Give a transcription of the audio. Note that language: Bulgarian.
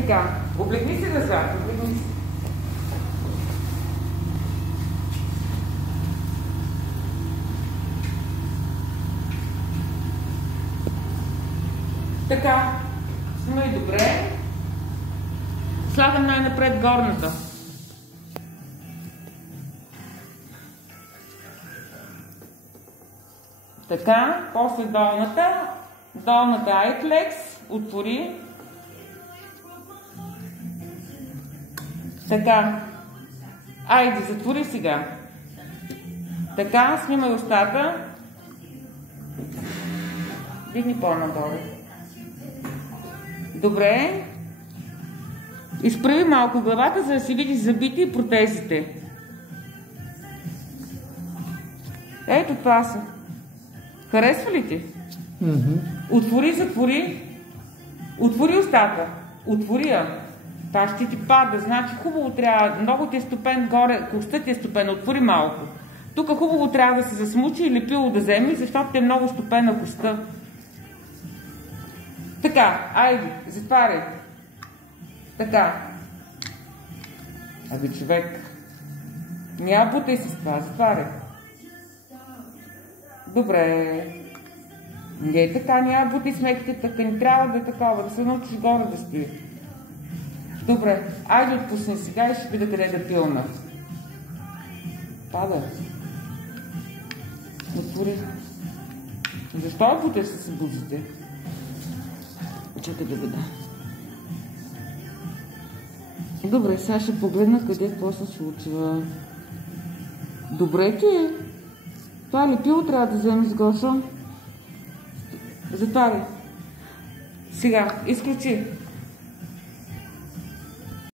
Така, облегни се назад, облегни се. Така, снимай добре. Слагам най-напред горната. Така, после долната. Долната iFlex, отвори. Така. Айде, затвори сега. Така, снимай устата. Дигни по-надолу. Добре. Изправи малко главата, за да си видиш зъбите и протезите. Ето това са. Харесва ли ти? Отвори, затвори. Отвори устата. Отвори я. Та ще ти пада, значи хубаво трябва, много ти е стопен горе, костта ти е стопена, отвори малко. Тук хубаво трябва да се засмучи или пило да вземи, защото ти е много стопена костта. Така, айде, затваряй. Така. Аби човек. Няма бутай се с това, затваряй. Добре. Не така, няма бутай с меките тъкани, трябва да е такова, да се научиш горе да стои. Добре, айде отпусни сега и ще видя къде да пилна. Пада. Отвори. Защо е буташ с бузите? Чакай да видя. Добре, сега ще погледна къде какво се случва. Добре ти е. Това лепило трябва да вземеш, Гошо. Затваряй. Сега, изключи.